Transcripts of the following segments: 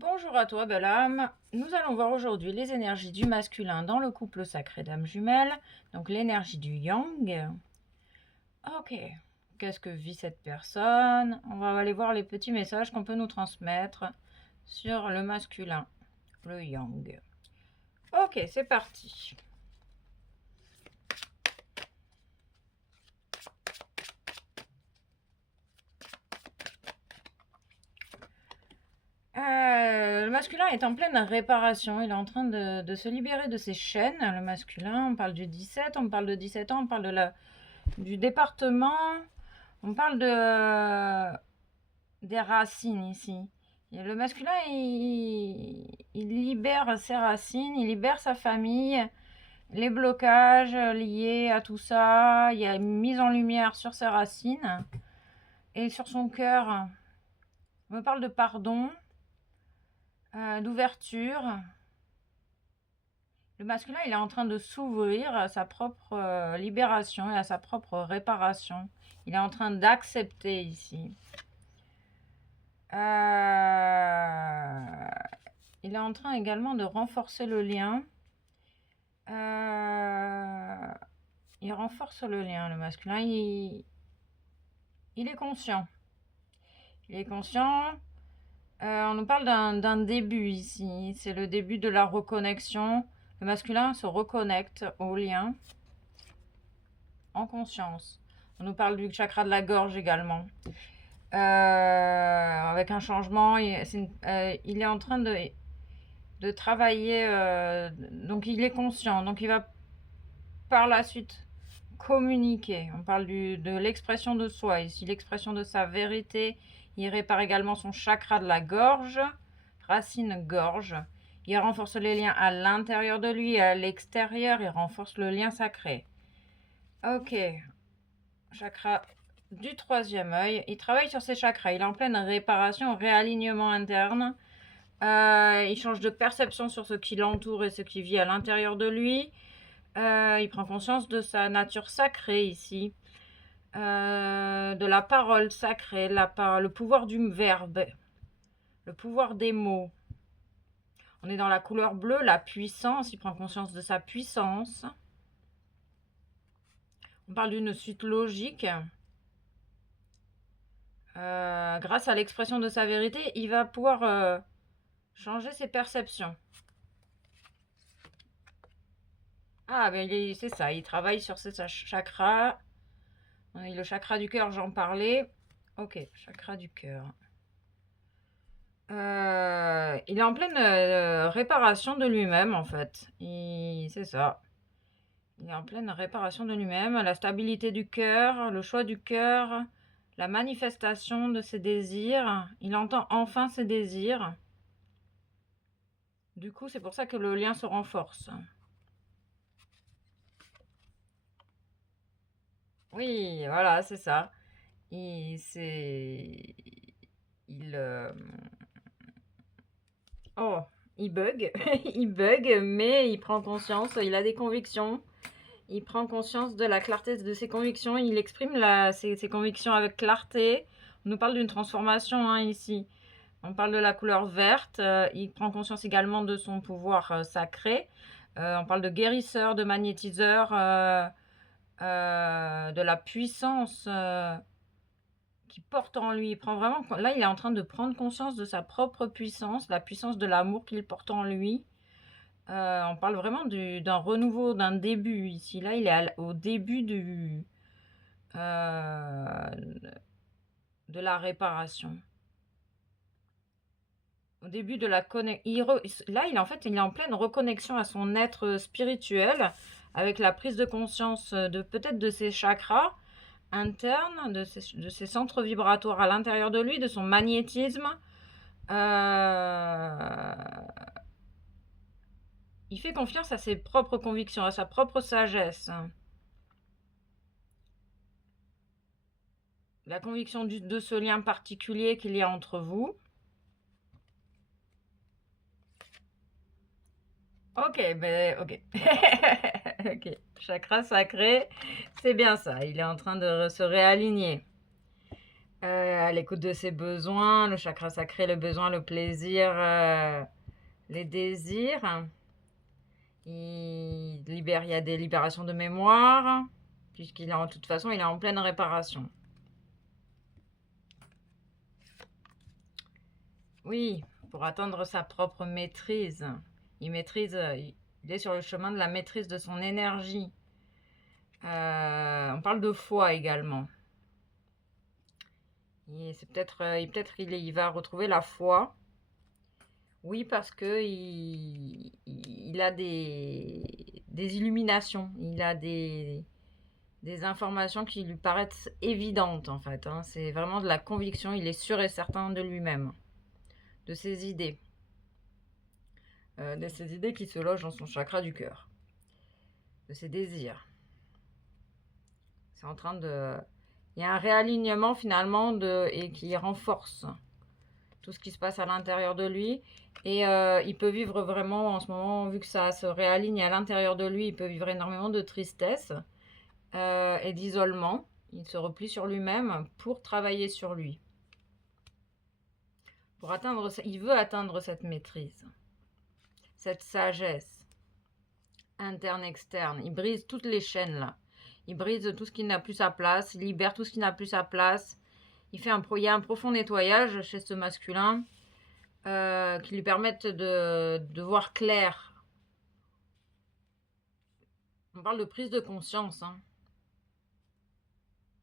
Bonjour à toi, belle âme. Nous allons voir aujourd'hui les énergies du masculin dans le couple sacré d'âme jumelle, donc l'énergie du yang. Ok, qu'est-ce que vit cette personne? On va aller voir les petits messages qu'on peut nous transmettre sur le masculin, le yang. Ok, c'est parti. Le masculin est en pleine réparation, il est en train de se libérer de ses chaînes. Le masculin, on parle du 17, on parle de 17 ans, on parle du département, on parle des racines ici. Et le masculin, il libère ses racines, il libère sa famille, les blocages liés à tout ça. Il y a une mise en lumière sur ses racines et sur son cœur. On me parle de pardon, d'ouverture. Le masculin, il est en train de s'ouvrir à sa propre libération et à sa propre réparation. Il est en train d'accepter ici. Il est en train également de renforcer le lien. Il renforce le lien, le masculin. Il est conscient. Il est conscient. On nous parle d'un début ici. C'est le début de la reconnexion. Le masculin se reconnecte au lien en conscience. On nous parle du chakra de la gorge également. Avec un changement, il est en train de travailler, donc il est conscient, donc il va par la suite communiquer. On parle de l'expression de soi ici, l'expression de sa vérité. Il répare également son chakra de la gorge, racine gorge. Il renforce les liens à l'intérieur de lui et à l'extérieur. Il renforce le lien sacré. Ok, chakra du troisième œil. Il travaille sur ses chakras. Il est en pleine réparation, réalignement interne. Il change de perception sur ce qui l'entoure et ce qui vit à l'intérieur de lui. Il prend conscience de sa nature sacrée ici, de la parole sacrée, le pouvoir du verbe, le pouvoir des mots. On est dans la couleur bleue, la puissance. Il prend conscience de sa puissance. On parle d'une suite logique. Grâce à l'expression de sa vérité, il va pouvoir changer ses perceptions. Ah, ben c'est ça, il travaille sur ses chakras. Le chakra du cœur, j'en parlais. Ok, chakra du cœur. Il est en pleine réparation de lui-même, en fait. C'est ça. Il est en pleine réparation de lui-même. La stabilité du cœur, le choix du cœur, la manifestation de ses désirs. Il entend enfin ses désirs. Du coup, c'est pour ça que le lien se renforce. Oui, voilà, c'est ça. Il oh, il bug. Il bug, mais il prend conscience, il a des convictions. Il prend conscience de la clarté de ses convictions. Il exprime ses convictions avec clarté. On nous parle d'une transformation ici. On parle de la couleur verte. Il prend conscience également de son pouvoir sacré. On parle de guérisseur, de magnétiseur, de la puissance qui porte en lui. Il prend vraiment, là, il est en train de prendre conscience de sa propre puissance, la puissance de l'amour qu'il porte en lui. On parle vraiment d'un renouveau, d'un début ici. Là, il est au début de la réparation. Au début de la connexion. Là, il est en pleine reconnexion à son être spirituel, avec la prise de conscience peut-être de ses chakras internes, de ses centres vibratoires à l'intérieur de lui, de son magnétisme. Il fait confiance à ses propres convictions, à sa propre sagesse. La conviction de ce lien particulier qu'il y a entre vous. Ok, ok. Ok, chakra sacré, c'est bien ça. Il est en train de se réaligner. à l'écoute de ses besoins, le chakra sacré, le besoin, le plaisir, les désirs. Il y a des libérations de mémoire, puisqu'il est de toute façon, il est en pleine réparation. Oui, pour atteindre sa propre maîtrise. Il est sur le chemin de la maîtrise de son énergie. On parle de foi également. C'est peut-être, il va retrouver la foi. Oui, parce que il a des illuminations, il a des informations qui lui paraissent évidentes en fait. Hein. C'est vraiment de la conviction, il est sûr et certain de lui-même, de ses idées. De ses idées qui se logent dans son chakra du cœur, de ses désirs. C'est en train de... Il y a un réalignement finalement et qui renforce tout ce qui se passe à l'intérieur de lui. Et il peut vivre vraiment en ce moment, vu que ça se réaligne à l'intérieur de lui, il peut vivre énormément de tristesse et d'isolement. Il se replie sur lui-même pour travailler sur lui. Il veut atteindre cette maîtrise, cette sagesse interne, externe. Il brise toutes les chaînes là. Il brise tout ce qui n'a plus sa place, il libère tout ce qui n'a plus sa place. Il y a un profond nettoyage chez ce masculin qui lui permettent de voir clair. On parle de prise de conscience. Hein.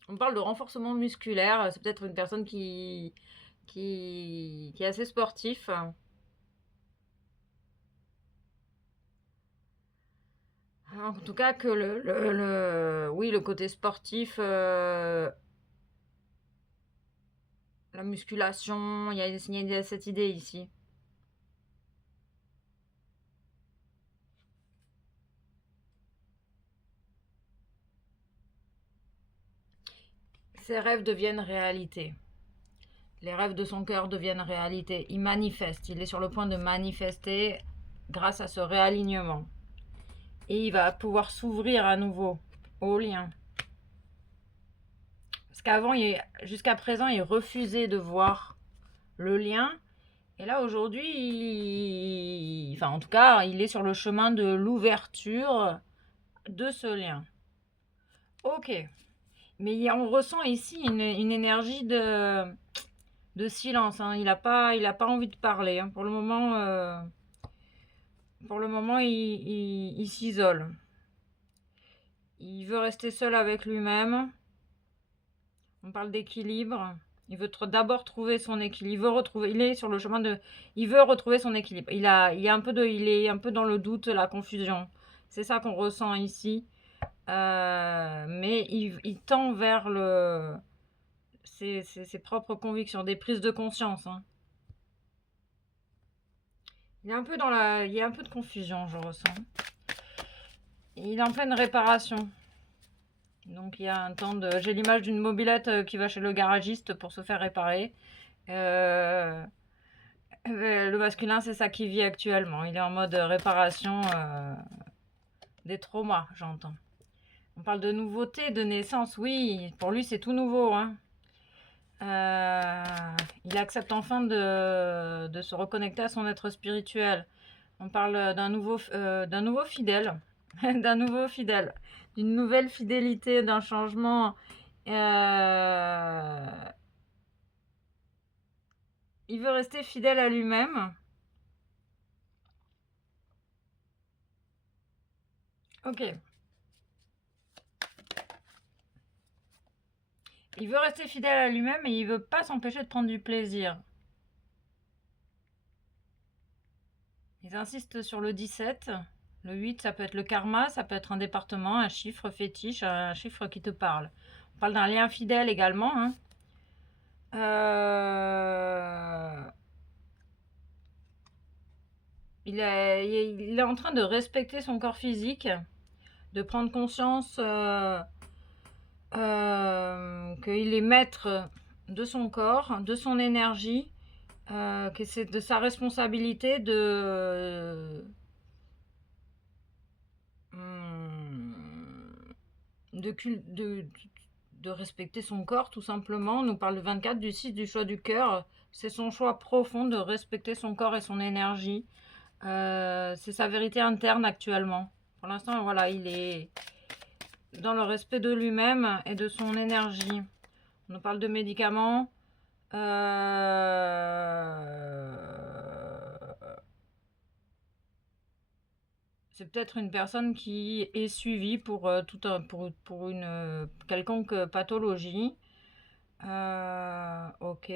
On parle de renforcement musculaire. C'est peut-être une personne qui est assez sportif. En tout cas, que le côté sportif, la musculation, il y a cette idée ici. Ses rêves deviennent réalité. Les rêves de son cœur deviennent réalité. Il manifeste. Il est sur le point de manifester grâce à ce réalignement. Et il va pouvoir s'ouvrir à nouveau au lien. Parce qu'avant, jusqu'à présent, il refusait de voir le lien. Et là, aujourd'hui, enfin, en tout cas, il est sur le chemin de l'ouverture de ce lien. Ok. Mais on ressent ici une énergie de silence. Hein. Il n'a pas envie de parler. Hein. Pour le moment, il s'isole. Il veut rester seul avec lui-même. On parle d'équilibre. Il veut d'abord trouver son équilibre. Il est sur le chemin de... Il veut retrouver son équilibre. Il est un peu dans le doute, la confusion. C'est ça qu'on ressent ici. Mais il tend vers ses propres convictions, des prises de conscience. Hein. Il y a un peu de confusion, je ressens. Il est en pleine réparation. Donc il y a un temps de... J'ai l'image d'une mobilette qui va chez le garagiste pour se faire réparer. Le masculin, c'est ça qu'il vit actuellement. Il est en mode réparation des traumas, j'entends. On parle de nouveauté, de naissance. Oui, pour lui, c'est tout nouveau. Hein. Il accepte enfin de se reconnecter à son être spirituel. On parle d'un nouveau fidèle. D'un nouveau fidèle. D'une nouvelle fidélité, d'un changement. Il veut rester fidèle à lui-même. Ok. Il veut rester fidèle à lui-même et il veut pas s'empêcher de prendre du plaisir. Ils insistent sur le 17. Le 8, ça peut être le karma, ça peut être un département, un chiffre fétiche, un chiffre qui te parle. On parle d'un lien fidèle également. Hein. Il est en train de respecter son corps physique, de prendre conscience qu'il est maître de son corps, de son énergie, que c'est de sa responsabilité de respecter son corps, tout simplement. On nous parle de 24 du 6 du choix du cœur. C'est son choix profond de respecter son corps et son énergie. C'est sa vérité interne actuellement. Pour l'instant, voilà, il est dans le respect de lui-même et de son énergie. On nous parle de médicaments. C'est peut-être une personne qui est suivie pour pour une quelconque pathologie. Ok.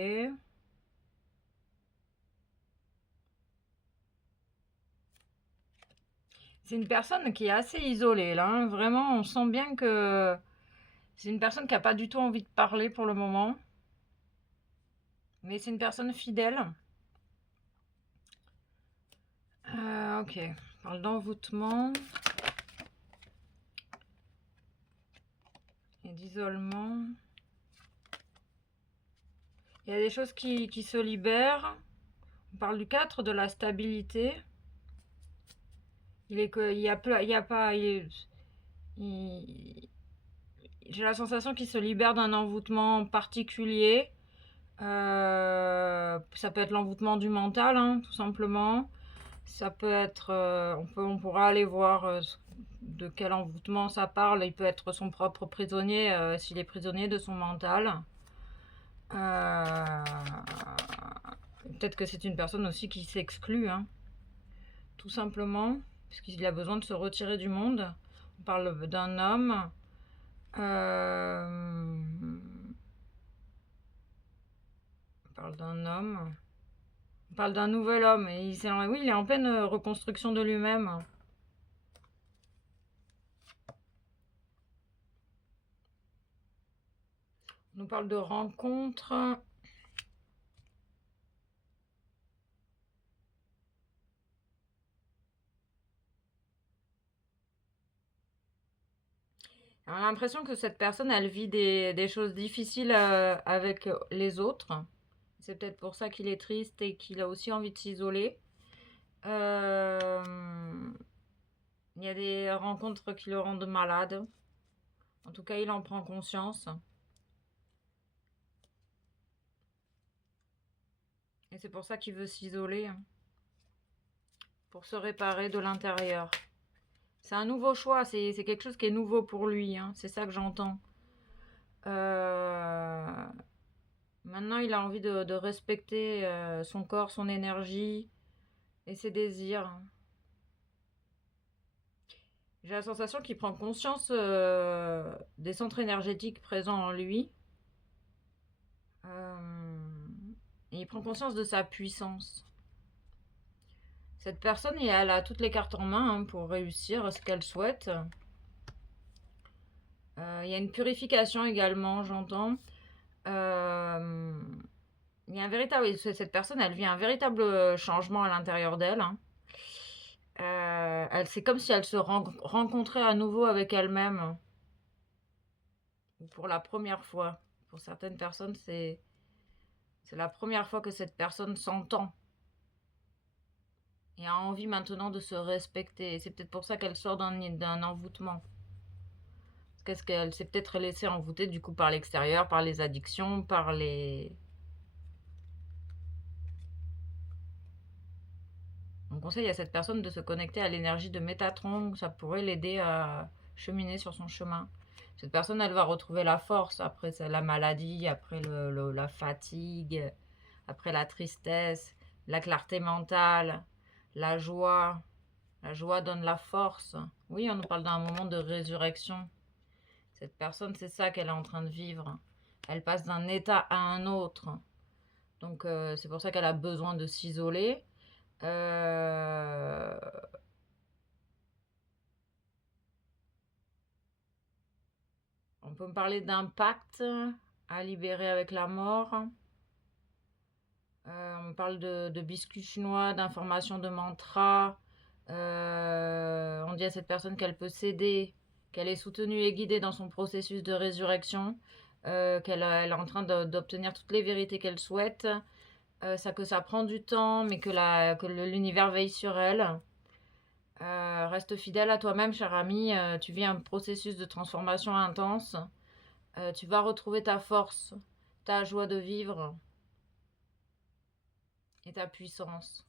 C'est une personne qui est assez isolée là, hein. Vraiment, on sent bien que c'est une personne qui n'a pas du tout envie de parler pour le moment. Mais c'est une personne fidèle. Ok. On parle d'envoûtement et d'isolement. Il y a des choses qui se libèrent. On parle du 4 de la stabilité. Il est que il y a pas j'ai la sensation qu'il se libère d'un envoûtement particulier. Ça peut être l'envoûtement du mental, hein, tout simplement. Ça peut être, on pourra aller voir de quel envoûtement ça parle. Il peut être son propre prisonnier s'il est prisonnier de son mental. Peut-être que c'est une personne aussi qui s'exclut, hein, tout simplement, puisqu'il a besoin de se retirer du monde. On parle d'un homme. On parle d'un homme. On parle d'un nouvel homme. Et oui, il est en pleine reconstruction de lui-même. On nous parle de rencontres. On a l'impression que cette personne, elle vit des choses difficiles avec les autres. C'est peut-être pour ça qu'il est triste et qu'il a aussi envie de s'isoler. Il y a des rencontres qui le rendent malade. En tout cas, il en prend conscience. Et c'est pour ça qu'il veut s'isoler, hein, pour se réparer de l'intérieur. C'est un nouveau choix, c'est quelque chose qui est nouveau pour lui, hein, c'est ça que j'entends. Maintenant, il a envie de respecter son corps, son énergie et ses désirs. J'ai la sensation qu'il prend conscience des centres énergétiques présents en lui. Et il prend conscience de sa puissance. Cette personne, elle a toutes les cartes en main, hein, pour réussir ce qu'elle souhaite. Il y a une purification également, j'entends. Il y a un véritable... Cette personne, elle vit un véritable changement à l'intérieur d'elle, hein. C'est comme si elle se rencontrait à nouveau avec elle-même. Pour la première fois. Pour certaines personnes, c'est la première fois que cette personne s'entend. Et a envie maintenant de se respecter. Et c'est peut-être pour ça qu'elle sort d'un envoûtement. Parce qu'elle s'est peut-être laissée envoûter du coup par l'extérieur, par les addictions, par les... On conseille à cette personne de se connecter à l'énergie de Métatron. Ça pourrait l'aider à cheminer sur son chemin. Cette personne, elle va retrouver la force après la maladie, après la fatigue, après la tristesse, la clarté mentale, la joie. La joie donne la force. Oui, on nous parle d'un moment de résurrection. Cette personne, c'est ça qu'elle est en train de vivre. Elle passe d'un état à un autre. Donc, c'est pour ça qu'elle a besoin de s'isoler. On peut me parler d'un pacte à libérer avec la mort. On parle de biscuits chinois, d'informations de mantras. On dit à cette personne qu'elle peut s'aider, qu'elle est soutenue et guidée dans son processus de résurrection, qu'elle est en train d'obtenir toutes les vérités qu'elle souhaite, que ça prend du temps, mais que l'univers veille sur elle. Reste fidèle à toi-même, cher ami. Tu vis un processus de transformation intense. Tu vas retrouver ta force, ta joie de vivre et ta puissance.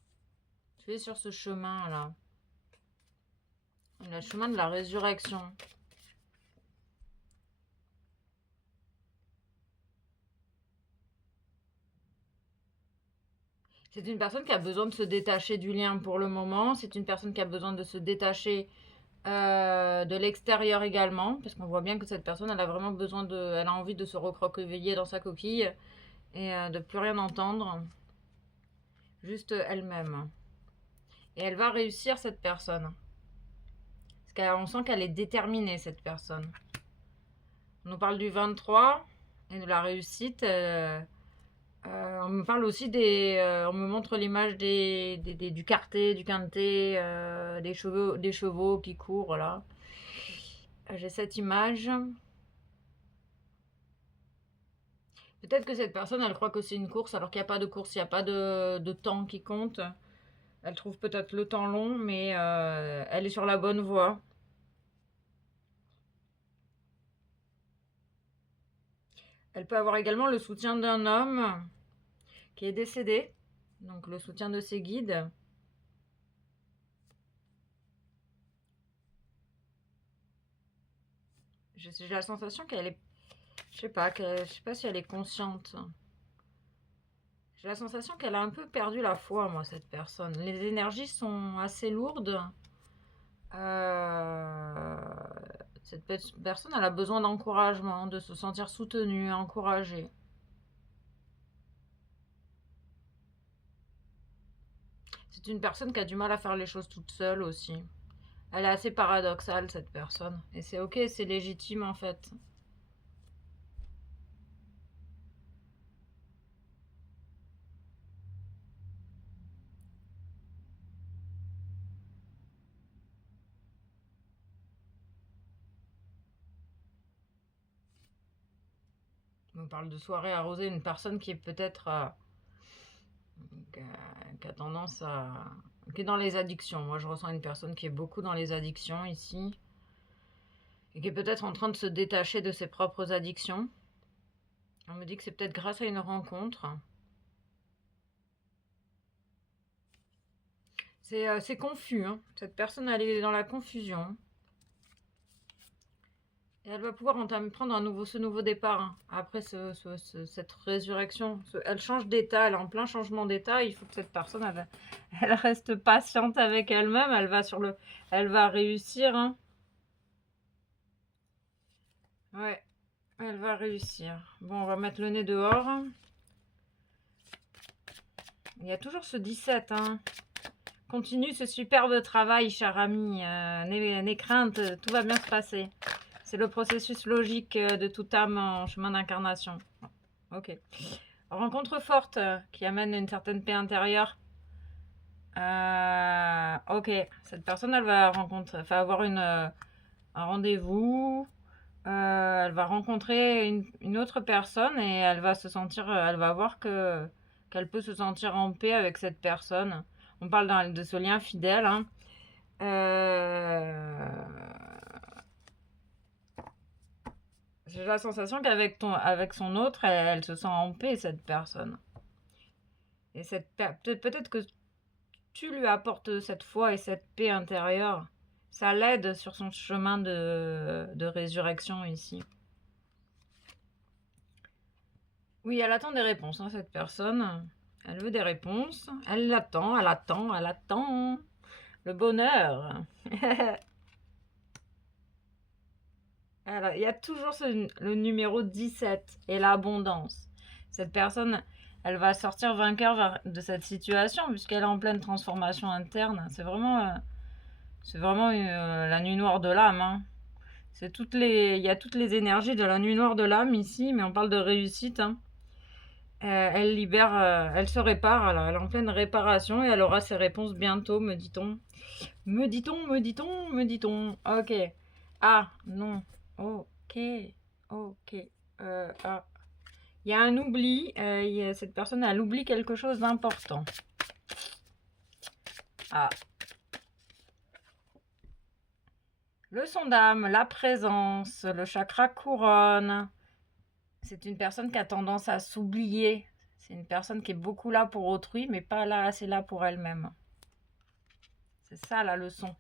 Tu es sur ce chemin-là. Le chemin de la résurrection. C'est une personne qui a besoin de se détacher du lien pour le moment. C'est une personne qui a besoin de se détacher de l'extérieur également. Parce qu'on voit bien que cette personne, elle a vraiment besoin de... Elle a envie de se recroqueviller dans sa coquille et de plus rien entendre. Juste elle-même. Et elle va réussir, cette personne. Parce qu'on sent qu'elle est déterminée, cette personne. On nous parle du 23 et de la réussite. On me parle aussi on me montre l'image du quartet, du quintet, des chevaux qui courent là. J'ai cette image. Peut-être que cette personne, elle croit que c'est une course, alors qu'il n'y a pas de course, il n'y a pas de temps qui compte. Elle trouve peut-être le temps long, mais elle est sur la bonne voie. Elle peut avoir également le soutien d'un homme qui est décédé, donc le soutien de ses guides. J'ai la sensation qu'elle est... Je sais pas si elle est consciente. J'ai la sensation qu'elle a un peu perdu la foi, moi, cette personne. Les énergies sont assez lourdes. Cette personne, elle a besoin d'encouragement, de se sentir soutenue, encouragée. C'est une personne qui a du mal à faire les choses toute seule aussi. Elle est assez paradoxale, cette personne. Et c'est ok, c'est légitime en fait. On parle de soirée arrosée, une personne qui est peut-être... qui a tendance à... qui est dans les addictions. Moi, je ressens une personne qui est beaucoup dans les addictions ici. Et qui est peut-être en train de se détacher de ses propres addictions. On me dit que c'est peut-être grâce à une rencontre. C'est confus, hein. Cette personne, elle est dans la confusion. Et elle va pouvoir prendre ce nouveau départ, hein, après cette résurrection. Elle change d'état, elle est en plein changement d'état. Il faut que cette personne, elle reste patiente avec elle-même. Elle va réussir, hein. Ouais, elle va réussir. Bon, on va mettre le nez dehors. Il y a toujours ce 17, hein. Continue ce superbe travail, cher ami. N'aie crainte, tout va bien se passer. C'est le processus logique de toute âme en chemin d'incarnation. Ok. Rencontre forte qui amène une certaine paix intérieure. Ok. Cette personne, elle va avoir un rendez-vous. Elle va rencontrer une autre personne et elle va se sentir, elle va voir qu'elle peut se sentir en paix avec cette personne. On parle de ce lien fidèle, hein. J'ai la sensation avec son autre, elle se sent en paix, cette personne. Et peut-être que tu lui apportes cette foi et cette paix intérieure. Ça l'aide sur son chemin de résurrection ici. Oui, elle attend des réponses, hein, cette personne. Elle veut des réponses. Elle attend, elle attend, elle attend. Le bonheur. Alors, il y a toujours le numéro 17 et l'abondance. Cette personne, elle va sortir vainqueur de cette situation puisqu'elle est en pleine transformation interne. C'est vraiment la nuit noire de l'âme, hein. Il y a toutes les énergies de la nuit noire de l'âme ici, mais on parle de réussite, hein. Elle libère, elle se répare, alors elle est en pleine réparation et elle aura ses réponses bientôt, me dit-on. Me dit-on, me dit-on, me dit-on. Ok. Ah, non. Ok. Ok. Ah. Il y a un oubli. Cette personne, elle oublie quelque chose d'important. Ah. Le son d'âme, la présence, le chakra couronne. C'est une personne qui a tendance à s'oublier. C'est une personne qui est beaucoup là pour autrui, mais pas là assez là pour elle-même. C'est ça la leçon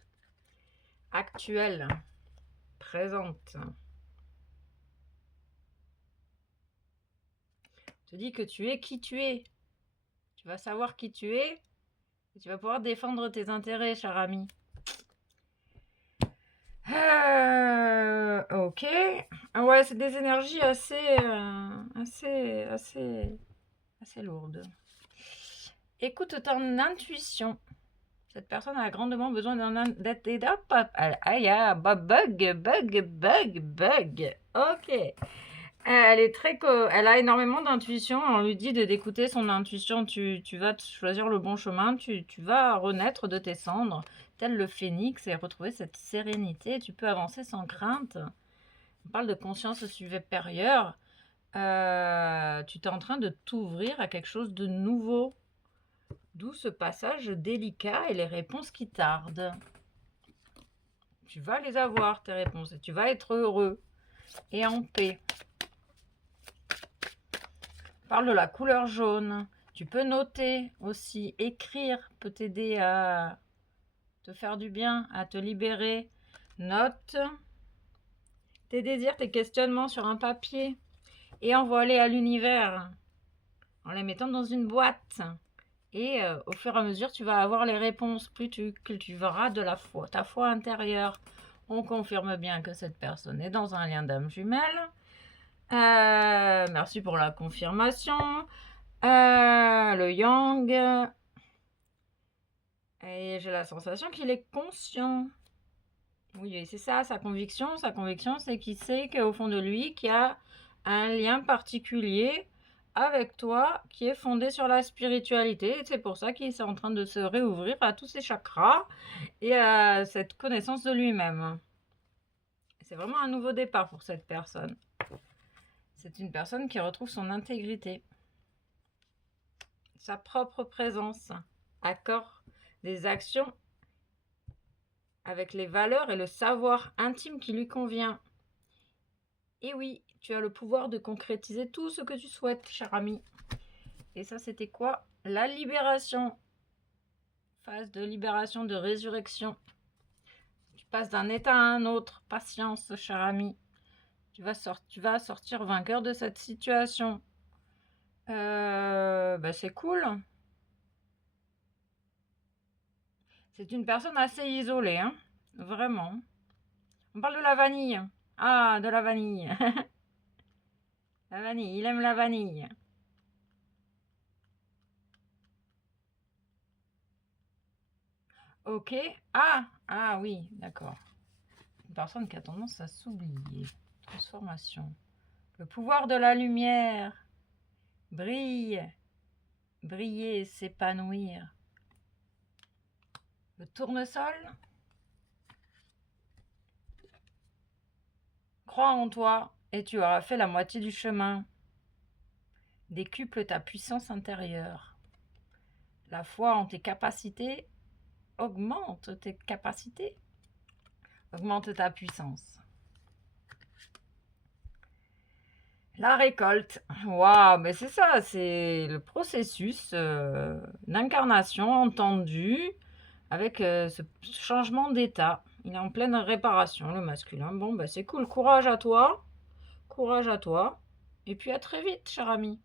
actuelle, présente. Je te dis que tu es qui tu es. Tu vas savoir qui tu es et tu vas pouvoir défendre tes intérêts, cher ami. Ok. Ouais, c'est des énergies assez lourdes. Écoute ton intuition. Cette personne a grandement besoin d'être aidée. Bug. Ok. Elle a énormément d'intuition. On lui dit d'écouter son intuition. Tu vas choisir le bon chemin. Tu vas renaître de tes cendres, tel le phénix, et retrouver cette sérénité. Tu peux avancer sans crainte. On parle de conscience supérieure. Tu es en train de t'ouvrir à quelque chose de nouveau. D'où ce passage délicat et les réponses qui tardent. Tu vas les avoir, tes réponses, et tu vas être heureux et en paix. Parle de la couleur jaune. Tu peux noter aussi. Écrire peut t'aider à te faire du bien, à te libérer. Note tes désirs, tes questionnements sur un papier et envoie-les à l'univers en les mettant dans une boîte. Et au fur et à mesure, tu vas avoir les réponses. Plus tu cultiveras de la foi, ta foi intérieure. On confirme bien que cette personne est dans un lien d'âme jumelle. Merci pour la confirmation. Le yang. Et j'ai la sensation qu'il est conscient. Oui, c'est ça, sa conviction. Sa conviction, c'est qu'il sait qu'au fond de lui, qu'il y a un lien particulier avec toi qui est fondé sur la spiritualité. C'est pour ça qu'il est en train de se réouvrir à tous ses chakras et à cette connaissance de lui-même. C'est vraiment un nouveau départ pour cette personne. C'est une personne qui retrouve son intégrité, sa propre présence, accorde des actions avec les valeurs et le savoir intime qui lui convient. Et oui, tu as le pouvoir de concrétiser tout ce que tu souhaites, cher ami. Et ça, c'était quoi? La libération. Phase de libération, de résurrection. Tu passes d'un état à un autre. Patience, cher ami. Tu vas sortir vainqueur de cette situation. C'est cool. C'est une personne assez isolée, hein. Vraiment. On parle de la vanille. Ah, de la vanille. La vanille, il aime la vanille. Ok. Ah oui, d'accord. Une personne qui a tendance à s'oublier. Transformation. Le pouvoir de la lumière. Brille. Briller, s'épanouir. Le tournesol. Crois en toi et tu auras fait la moitié du chemin. Décuple ta puissance intérieure. La foi en tes capacités augmente tes capacités. Augmente ta puissance. La récolte. Waouh, mais c'est ça, c'est le processus d'incarnation entendu avec ce changement d'état. Il est en pleine réparation, le masculin. Bon, c'est cool. Courage à toi. Courage à toi. Et puis à très vite, cher ami.